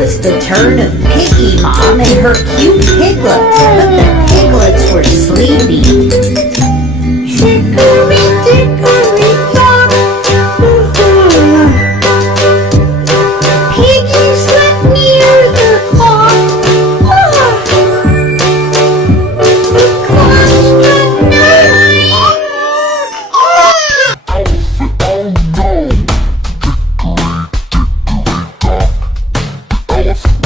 was the turn of Piggy Mom and her cute piglets, but the piglets were sleepy. Hickory, dickory, dock. Piggy slept near the clock. The clock struck 9. Oh no! Hickory, dickory, dock. Elephant.